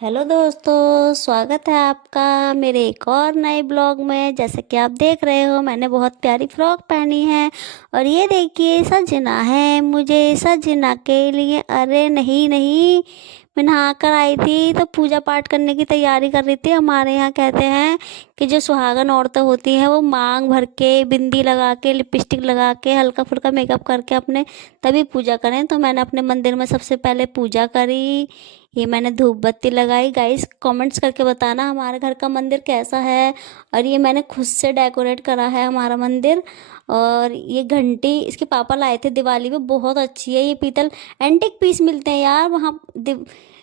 Hello दोस्तों, स्वागत है आपका मेरे एक और नए ब्लॉग में। जैसे कि आप देख रहे हो, मैंने बहुत प्यारी फ्रॉक पहनी है और ये देखिए सजना है मुझे सजना के लिए। अरे नहीं नहीं, मैं नहा कर आई थी तो पूजा पाठ करने की तैयारी कर रही थी। हमारे यहाँ कहते हैं कि जो सुहागन औरतें होती हैं वो मांग भर के बिंदी लगा के लिपस्टिक लगा के हल्का फुल्का मेकअप करके अपने तभी पूजा करें। तो मैंने अपने मंदिर में सबसे पहले पूजा करी। ये मैंने धूप बत्ती लगाई। गाइस कमेंट्स करके बताना हमारे घर का मंदिर कैसा है। और ये मैंने खुद से डेकोरेट करा है हमारा मंदिर। और ये घंटी इसके पापा लाए थे दिवाली पे, बहुत अच्छी है। ये पीतल एंटिक पीस मिलते हैं यार वहाँ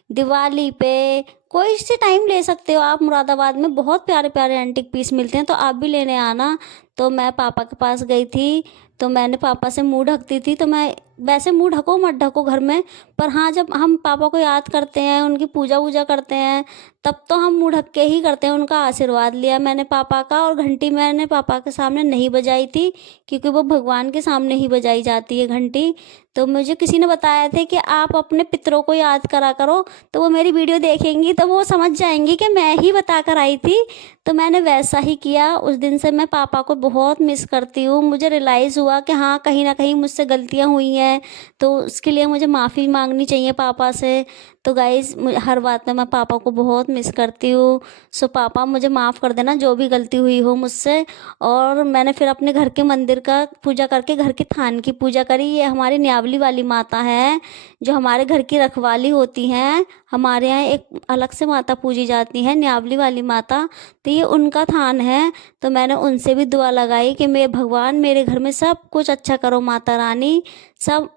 दिवाली पे। कोई से टाइम ले सकते हो आप, मुरादाबाद में बहुत प्यारे प्यारे एंटिक पीस मिलते हैं, तो आप भी लेने आना। तो मैं पापा के पास गई थी तो मैंने पापा से मुंह ढकती थी। तो मैं वैसे मुंह ढको मत ढको घर में, पर हाँ जब हम पापा को याद करते हैं, उनकी पूजा वूजा करते हैं, तब तो हम मुंह ढक के ही करते हैं। उनका आशीर्वाद लिया मैंने पापा का। और घंटी मैंने पापा के सामने नहीं बजाई थी क्योंकि वो भगवान के सामने ही बजाई जाती है घंटी। तो मुझे किसी ने बताया था कि आप अपने पितरों को याद करा करो, तो वो मेरी वीडियो देखेंगी तो वो समझ जाएंगी कि मैं ही बता कर आई थी। तो मैंने वैसा ही किया। उस दिन से मैं पापा को बहुत मिस करती हूँ। मुझे रियलाइज़ हुआ कि हाँ कहीं ना कहीं मुझसे गलतियाँ हुई हैं, तो उसके लिए मुझे माफ़ी मांगनी चाहिए पापा से। तो गाइज़ हर बात में मैं पापा को बहुत मिस करती हूँ। सो पापा मुझे माफ़ कर देना जो भी गलती हुई हो मुझसे। और मैंने फिर अपने घर के मंदिर का पूजा करके घर के थान की पूजा करी। ये हमारी न्यावली वाली माता है जो हमारे घर की रखवाली होती हैं। हमारे यहाँ एक अलग से माता पूजी जाती है, न्यावली वाली माता। तो ये उनका थान है। तो मैंने उनसे भी दुआ लगाई कि मेरे भगवान मेरे घर में सब कुछ अच्छा करो, माता रानी सब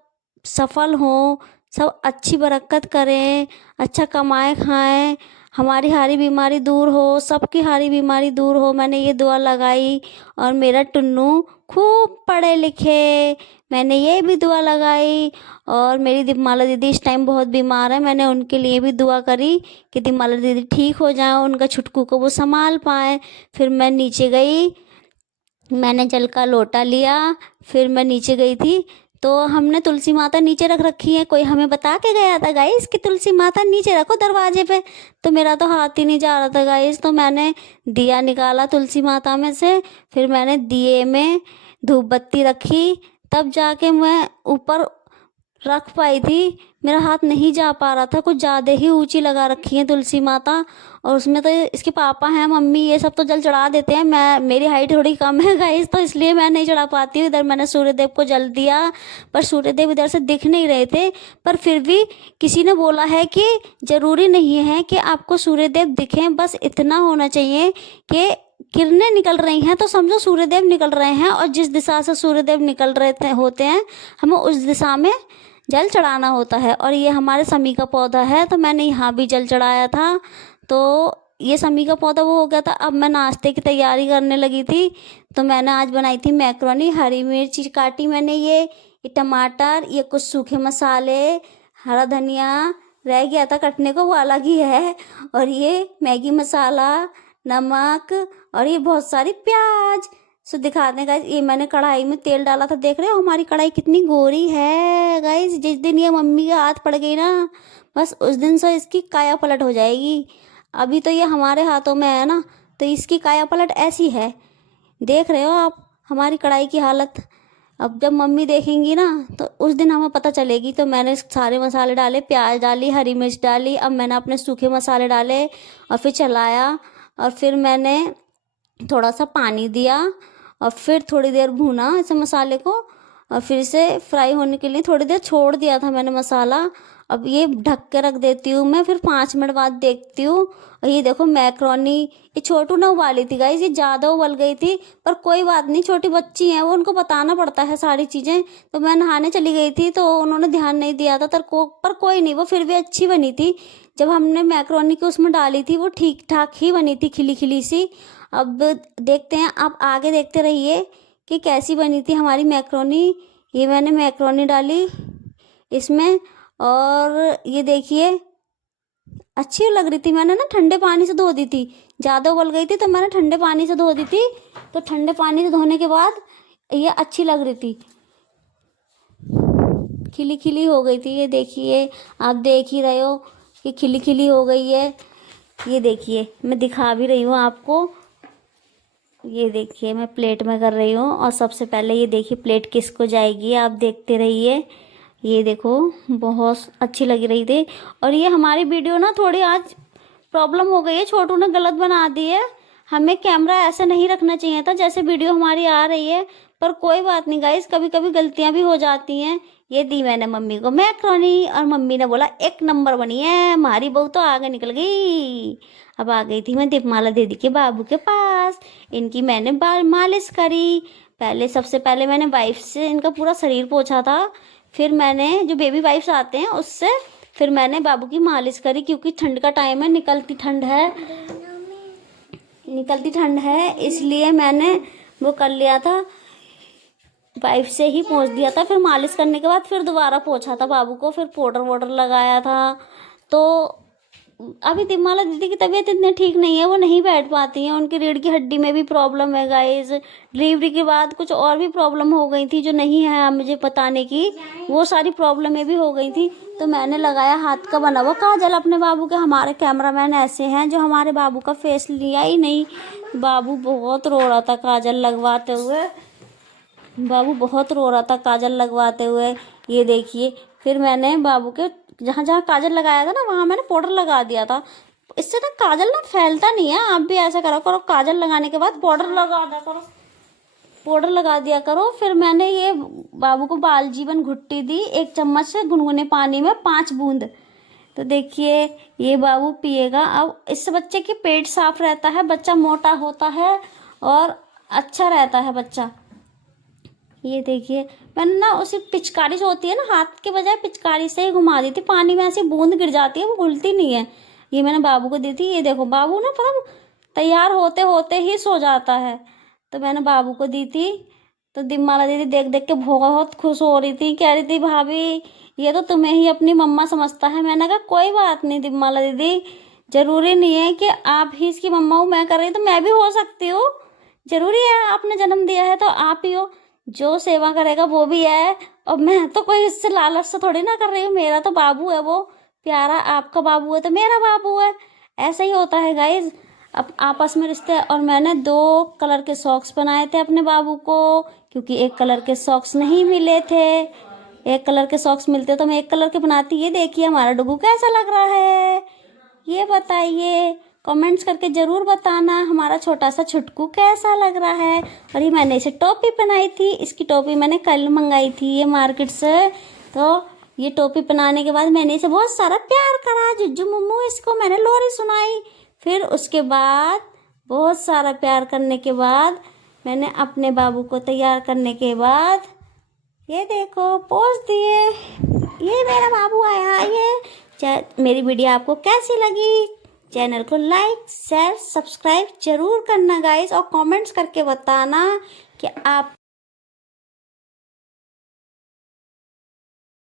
सफल हों, सब अच्छी बरकत करें, अच्छा कमाए खाएं, हमारी हारी बीमारी दूर हो, सबकी हारी बीमारी दूर हो। मैंने ये दुआ लगाई। और मेरा टुन्नू खूब पढ़े लिखे, मैंने ये भी दुआ लगाई। और मेरी दीपमाला दीदी इस टाइम बहुत बीमार है, मैंने उनके लिए भी दुआ करी कि दीपमाला दीदी ठीक हो जाए, उनका छुटकू को वो संभाल पाए। फिर मैं नीचे गई, मैंने जल का लोटा लिया, फिर मैं नीचे गई थी। तो हमने तुलसी माता नीचे रख रखी है, कोई हमें बता के गया था गाइस कि तुलसी माता नीचे रखो दरवाजे पे। तो मेरा तो हाथ ही नहीं जा रहा था गाइस। तो मैंने दिया निकाला तुलसी माता में से, फिर मैंने दिए में धूप बत्ती रखी, तब जाके मैं ऊपर रख पाई थी। मेरा हाथ नहीं जा पा रहा था, कुछ ज़्यादा ही ऊंची लगा रखी है तुलसी माता। और उसमें तो इसके पापा हैं, मम्मी, ये सब तो जल चढ़ा देते हैं। मैं मेरी हाइट थोड़ी कम है गाइस, तो इसलिए मैं नहीं चढ़ा पाती हूँ। इधर मैंने सूर्यदेव को जल दिया, पर सूर्यदेव इधर से दिख नहीं रहे थे। पर फिर भी किसी ने बोला है कि ज़रूरी नहीं है कि आपको सूर्यदेव दिखें, बस इतना होना चाहिए कि किरणें निकल रही हैं तो समझो सूर्यदेव निकल रहे हैं। और जिस दिशा से सूर्यदेव निकल रहे होते हैं, हमें उस दिशा में जल चढ़ाना होता है। और ये हमारे समी का पौधा है, तो मैंने यहाँ भी जल चढ़ाया था। तो ये समी का पौधा वो हो गया था। अब मैं नाश्ते की तैयारी करने लगी थी। तो मैंने आज बनाई थी मैक्रोनी, हरी मिर्ची काटी मैंने, ये टमाटर, ये कुछ सूखे मसाले, हरा धनिया रह गया था कटने को, वो अलग ही है। और ये मैगी मसाला, नमक, और ये बहुत सारी प्याज। सो दिखाने का, ये मैंने कढ़ाई में तेल डाला था। देख रहे हो हमारी कढ़ाई कितनी गोरी है गाइस। जिस दिन ये मम्मी के हाथ पड़ गई ना, बस उस दिन से इसकी काया पलट हो जाएगी। अभी तो ये हमारे हाथों में है ना, तो इसकी काया पलट ऐसी है। देख रहे हो आप हमारी कढ़ाई की हालत। अब जब मम्मी देखेंगी ना तो उस दिन हमें पता चलेगी। तो मैंने सारे मसाले डाले, प्याज डाली, हरी मिर्च डाली। अब मैंने अपने सूखे मसाले डाले और फिर चलाया। और फिर मैंने थोड़ा सा पानी दिया और फिर थोड़ी देर भूना इसे मसाले को। और फिर से फ्राई होने के लिए थोड़ी देर छोड़ दिया था मैंने मसाला। अब ये ढक के रख देती हूँ मैं, फिर 5 मिनट बाद देखती हूँ। और ये देखो मैक्रोनी, ये छोटू ने उबाली थी गाइस, ये ज़्यादा उबल गई थी। पर कोई बात नहीं, छोटी बच्ची हैं वो, उनको बताना पड़ता है सारी चीज़ें। तो मैं नहाने चली गई थी तो उन्होंने ध्यान नहीं दिया था, पर कोई नहीं, वो फिर भी अच्छी बनी थी। जब हमने मैक्रोनी को उसमें डाली थी वो ठीक ठाक ही बनी थी, खिली खिली सी। अब देखते हैं, आप आगे देखते रहिए कि कैसी बनी थी हमारी मैक्रोनी। ये मैंने मैक्रोनी डाली इसमें, और ये देखिए अच्छी लग रही थी। मैंने ना ठंडे पानी से धो दी थी, ज़्यादा उबल गई थी तो मैंने ठंडे पानी से धो दी थी। तो ठंडे पानी से धोने के बाद ये अच्छी लग रही थी, खिली खिली हो गई थी। ये देखिए, आप देख ही रहे हो कि खिली खिली हो गई है। ये देखिए मैं दिखा भी रही हूँ आपको। ये देखिए मैं प्लेट में कर रही हूँ, और सबसे पहले ये देखिए प्लेट किसको जाएगी, आप देखते रहिए। ये देखो बहुत अच्छी लग रही थी। और ये हमारी वीडियो ना थोड़ी आज प्रॉब्लम हो गई है, छोटू ने गलत बना दी है। हमें कैमरा ऐसे नहीं रखना चाहिए था जैसे वीडियो हमारी आ रही है, पर कोई बात नहीं गाइस, कभी कभी गलतियां भी हो जाती हैं। ये दी मैंने मम्मी को मैक्रोनी, और मम्मी ने बोला एक नंबर बनी है, हमारी बहू तो आगे निकल गई। अब आ गई थी मैं दीपमाला दीदी के बाबू के पास। इनकी मैंने बाल मालिश करी। पहले सबसे पहले मैंने वाइफ से इनका पूरा शरीर पोंछा था, फिर मैंने जो बेबी वाइप्स आते हैं उससे फिर मैंने बाबू की मालिश करी, क्योंकि ठंड का टाइम है, निकलती ठंड है इसलिए मैंने वो कर लिया था, वाइफ से ही पोंछ दिया था। फिर मालिश करने के बाद फिर दोबारा पोंछा था बाबू को, फिर पाउडर वाउडर लगाया था। तो अभी दीपमाला दीदी की तबीयत इतनी ठीक नहीं है, वो नहीं बैठ पाती हैं, उनकी रीढ़ की हड्डी में भी प्रॉब्लम है गाइस। डिलीवरी के बाद कुछ और भी प्रॉब्लम हो गई थी जो नहीं है आप मुझे बताने की, वो सारी प्रॉब्लमें भी हो गई थी। तो मैंने लगाया हाथ का बना हुआ काजल अपने बाबू के। हमारे कैमरामैन ऐसे हैं जो हमारे बाबू का फेस लिया ही नहीं। बाबू बहुत रो रहा था काजल लगवाते हुए, बाबू बहुत रो रहा था काजल लगवाते हुए। ये देखिए फिर मैंने बाबू के जहाँ जहाँ काजल लगाया था ना वहाँ मैंने पाउडर लगा दिया था। इससे ना काजल ना फैलता नहीं है, आप भी ऐसा करो करो, काजल लगाने के बाद पाउडर लगा दिया करो, पाउडर लगा दिया करो। फिर मैंने ये बाबू को बाल जीवन घुट्टी दी, 1 चम्मच से गुनगुने पानी में 5 बूंद। तो देखिए ये बाबू पिएगा। अब इससे बच्चे की पेट साफ रहता है, बच्चा मोटा होता है और अच्छा रहता है बच्चा। ये देखिए मैंने ना उसी पिचकारी जो होती है ना, हाथ के बजाय पिचकारी से ही घुमा दी थी, पानी में ऐसी बूंद गिर जाती है, वो घुलती नहीं है। ये मैंने बाबू को दी थी। ये देखो बाबू ना पता तैयार होते होते ही सो जाता है, तो मैंने बाबू को दी थी। तो दीपमाला दीदी देख देख के बहुत खुश हो रही थी, कह रही थी भाभी ये तो तुम्हें ही अपनी मम्मा समझता है। मैंने कहा कोई बात नहीं दीपमाला दीदी, जरूरी नहीं है कि आप ही इसकी मम्मा हो, मैं कर रही तो मैं भी हो सकती हूँ। जरूरी है आपने जन्म दिया है तो आप ही हो, जो सेवा करेगा वो भी है। और मैं तो कोई इससे लालच से थोड़ी ना कर रही हूँ, मेरा तो बाबू है वो प्यारा, आपका बाबू है तो मेरा बाबू है। ऐसा ही होता है गाइज, अब आपस में रिश्ते। और मैंने 2 कलर के सॉक्स बनाए थे अपने बाबू को, क्योंकि एक कलर के सॉक्स नहीं मिले थे। एक कलर के सॉक्स मिलते तो मैं एक कलर के बनाती। ये देखिए हमारा डुगू कैसा लग रहा है, ये बताइए, कमेंट्स करके ज़रूर बताना हमारा छोटा सा छुटकू कैसा लग रहा है। और ये मैंने इसे टोपी पहनाई थी, इसकी टोपी मैंने कल मंगाई थी ये मार्केट से। तो ये टोपी पहनाने के बाद मैंने इसे बहुत सारा प्यार करा, जुज्जू मुम्मू, इसको मैंने लोरी सुनाई। फिर उसके बाद बहुत सारा प्यार करने के बाद मैंने अपने बाबू को तैयार करने के बाद ये देखो पोज दिए, ये मेरा बाबू आया। ये मेरी वीडियो आपको कैसी लगी, चैनल को लाइक शेयर सब्सक्राइब जरूर करना गाइस, और कमेंट्स करके बताना कि आप